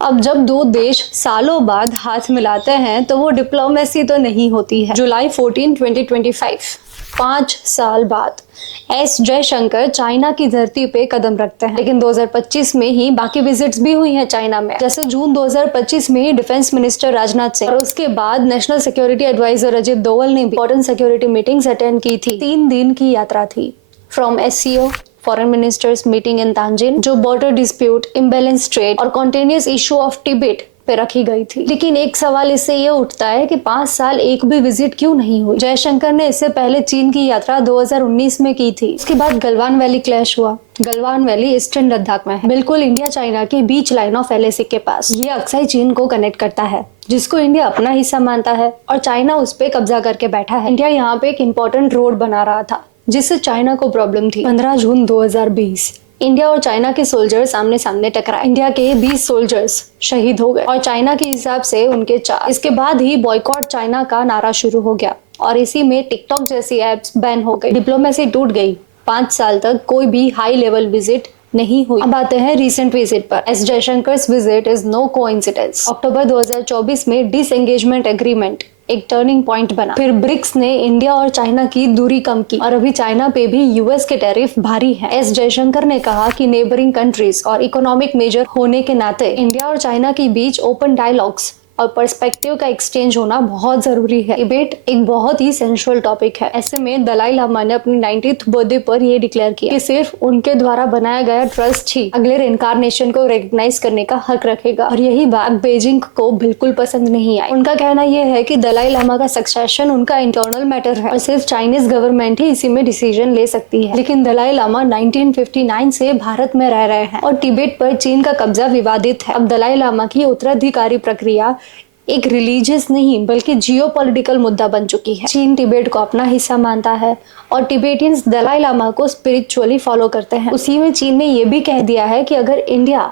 अब जब दो देश सालों बाद हाथ मिलाते हैं तो वो डिप्लोमेसी तो नहीं होती है। जुलाई 14, 2025, 5 साल बाद एस जयशंकर चाइना की धरती पे कदम रखते हैं। लेकिन 2025 में ही बाकी विजिट्स भी हुई हैं चाइना में, जैसे जून 2025 में ही डिफेंस मिनिस्टर राजनाथ सिंह और उसके बाद national security adviser Ajit Doval ने भी इंपॉर्टेंट सिक्योरिटी मीटिंग्स अटेंड की थी। 3 दिन की यात्रा थी। From SCO foreign ministers meeting in Tianjin, जो बॉर्डर डिस्प्यूट, इम्बैलेंस ट्रेड और कॉन्टिन्यूस इशू ऑफ तिब्बत पे रखी गई थी। लेकिन एक सवाल इससे ये उठता है कि 5 साल एक भी विजिट क्यों नहीं हुई। जयशंकर ने इससे पहले चीन की यात्रा 2019 में की थी। उसके बाद गलवान वैली क्लैश हुआ। गलवान वैली ईस्टर्न लद्दाख में है, बिल्कुल इंडिया चाइना के बीच लाइन ऑफ एलएसी के पास। ये अक्साई चीन को कनेक्ट करता है, जिसको इंडिया अपना हिस्सा मानता है और चाइना उस पे कब्जा करके बैठा है। इंडिया यहाँ पे एक इम्पोर्टेंट रोड बना रहा था जिससे चाइना को प्रॉब्लम थी। 15 जून 2020 इंडिया और चाइना के सोल्जर्स आमने सामने टकराए। इंडिया के 20 सोल्जर्स शहीद हो गए और चाइना के हिसाब से उनके 4। इसके बाद ही बॉयकॉट चाइना का नारा शुरू हो गया और इसी में टिकटॉक जैसी एप्स बैन हो गई। डिप्लोमेसी टूट गई। 5 साल तक कोई भी हाई लेवल विजिट नहीं हुई। अब आते हैं रिसेंट विजिट पर। S Jaishankar's visit is no coincidence. October 2024 में डिसएंगेजमेंट एग्रीमेंट एक टर्निंग पॉइंट बना। फिर ब्रिक्स ने इंडिया और चाइना की दूरी कम की और अभी चाइना पे भी यूएस के टैरिफ भारी हैं। एस जयशंकर ने कहा कि नेबरिंग कंट्रीज और इकोनॉमिक मेजर होने के नाते इंडिया और चाइना के बीच ओपन डायलॉग्स और पर्सपेक्टिव का एक्सचेंज होना बहुत जरूरी है। डिबेट एक बहुत ही सेंट्रल टॉपिक है। ऐसे में दलाई लामा ने अपनी 90th बर्थडे पर यह डिक्लेयर किया कि सिर्फ उनके द्वारा बनाया गया ट्रस्ट ही अगले रिइंकार्नेशन को रिकॉग्नाइज करने का हक रखेगा और यही बात बीजिंग को बिल्कुल पसंद नहीं आई। उनका कहना यह है कि दलाई लामा का सक्सेशन उनका इंटरनल मैटर है और सिर्फ चाइनीज गवर्नमेंट ही इसी में डिसीजन ले सकती है। लेकिन दलाई लामा 1959 से भारत में रह रहे हैं और तिब्बत पर चीन का कब्जा विवादित है। अब दलाई लामा की उत्तराधिकारी प्रक्रिया एक रिलीजियस नहीं बल्कि जियोपॉलिटिकल मुद्दा बन चुकी है। चीन तिब्बत को अपना हिस्सा मानता है और तिब्बतियंस दलाई लामा को स्पिरिचुअली फॉलो करते हैं। उसी में चीन ने यह भी कह दिया है कि अगर इंडिया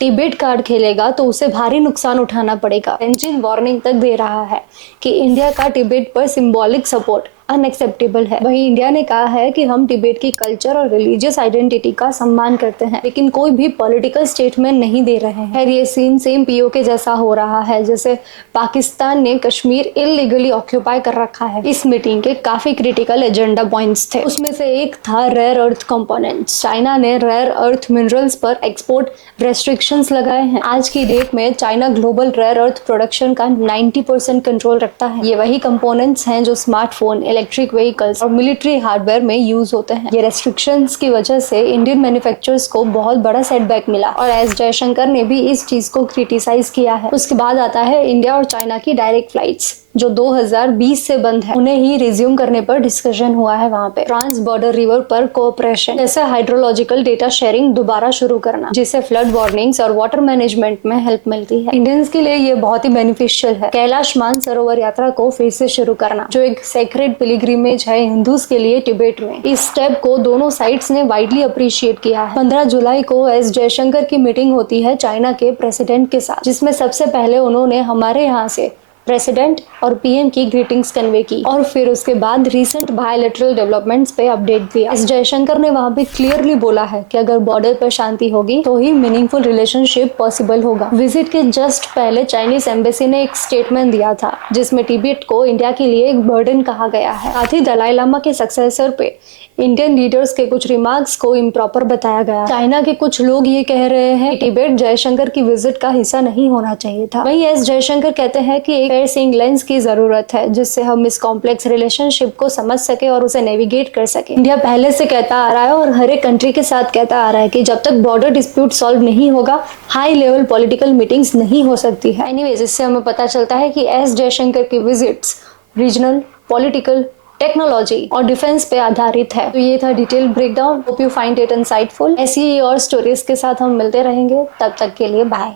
तिब्बत कार्ड खेलेगा तो उसे भारी नुकसान उठाना पड़ेगा। बेजिंग वार्निंग तक दे रहा है कि इंडिया का तिब्बत पर सिंबॉलिक सपोर्ट अनएक्सेप्टेबल है। वहीं इंडिया ने कहा है कि हम तिब्बत की कल्चर और रिलीजियस आइडेंटिटी का सम्मान करते हैं, लेकिन कोई भी पॉलिटिकल स्टेटमेंट नहीं दे रहे हैं। ये सीन सेम पीओके जैसा हो रहा है जैसे पाकिस्तान ने कश्मीर इलीगली ऑक्यूपाई कर रखा है। इस मीटिंग के काफी क्रिटिकल एजेंडा पॉइंट्स थे। उसमें से एक था रेयर अर्थ कंपोनेंट्स। चाइना ने रेयर अर्थ मिनरल्स पर एक्सपोर्ट रेस्ट्रिक्शंस लगाए हैं। आज की डेट में China global rare earth production का 90% कंट्रोल रखता है। ये वही कंपोनेंट्स हैं जो स्मार्टफोन, इलेक्ट्रिक व्हीकल्स और मिलिट्री हार्डवेयर में यूज होते हैं। ये रेस्ट्रिक्शंस की वजह से इंडियन मैन्युफैक्चरर्स को बहुत बड़ा सेटबैक मिला और एस जयशंकर ने भी इस चीज को क्रिटिसाइज किया है। उसके बाद आता है इंडिया और चाइना की डायरेक्ट फ्लाइट्स जो 2020 से बंद है, उन्हें ही रिज्यूम करने पर डिस्कशन हुआ है। वहाँ पे ट्रांस बॉर्डर रिवर पर कोऑपरेशन जैसे हाइड्रोलॉजिकल डेटा शेयरिंग दोबारा शुरू करना, जिससे फ्लड वार्निंग्स और वाटर मैनेजमेंट में हेल्प मिलती है। इंडियंस के लिए ये बहुत ही बेनिफिशियल है। कैलाश मानसरोवर यात्रा को फिर से शुरू करना, जो एक सेक्रेड पिलग्रिमेज है हिंदूज के लिए तिब्बत में। इस स्टेप को दोनों साइड्स ने वाइडली अप्रिशिएट किया है। 15 जुलाई को एस जयशंकर की मीटिंग होती है चाइना के प्रेसिडेंट के साथ, जिसमें सबसे पहले उन्होंने हमारे यहाँ से प्रेसिडेंट और पीएम की ग्रीटिंग्स कन्वे की और फिर उसके बाद रीसेंट बायलैटरल डेवलपमेंट्स पे अपडेट दिया। एस जयशंकर ने वहाँ पे क्लियरली बोला है कि अगर बॉर्डर पर शांति होगी तो ही मीनिंगफुल रिलेशनशिप पॉसिबल होगा। विजिट के जस्ट पहले चाइनीज एम्बेसी ने एक स्टेटमेंट दिया था जिसमें तिब्बत को इंडिया के लिए एक बर्डन कहा गया है। साथ ही दलाई लामा के सक्सेसर पे इंडियन लीडर्स के कुछ रिमार्क्स को इम्प्रॉपर बताया गया। चाइना के कुछ लोग ये कह रहे हैं कि तिब्बत जयशंकर की विजिट का हिस्सा नहीं होना चाहिए था। वहीं एस जयशंकर कहते हैं कि एक फेयर सीइंग लेंस की जरूरत है जिससे हम इस कॉम्प्लेक्स रिलेशनशिप को समझ सके और उसे नेविगेट कर सके। इंडिया पहले से कहता आ रहा है और हर एक कंट्री के साथ कहता आ रहा है कि जब तक बॉर्डर डिस्प्यूट सॉल्व नहीं होगा हाई लेवल पॉलिटिकल मीटिंग्स नहीं हो सकती है। एनीवेज, इससे हमें पता चलता है कि एस जयशंकर की विजिट्स रीजनल, पॉलिटिकल, टेक्नोलॉजी और डिफेंस पे आधारित है। तो ये था detail breakdown. Hope you find it insightful. ऐसी और स्टोरीज के साथ हम मिलते रहेंगे। तब तक के लिए बाय।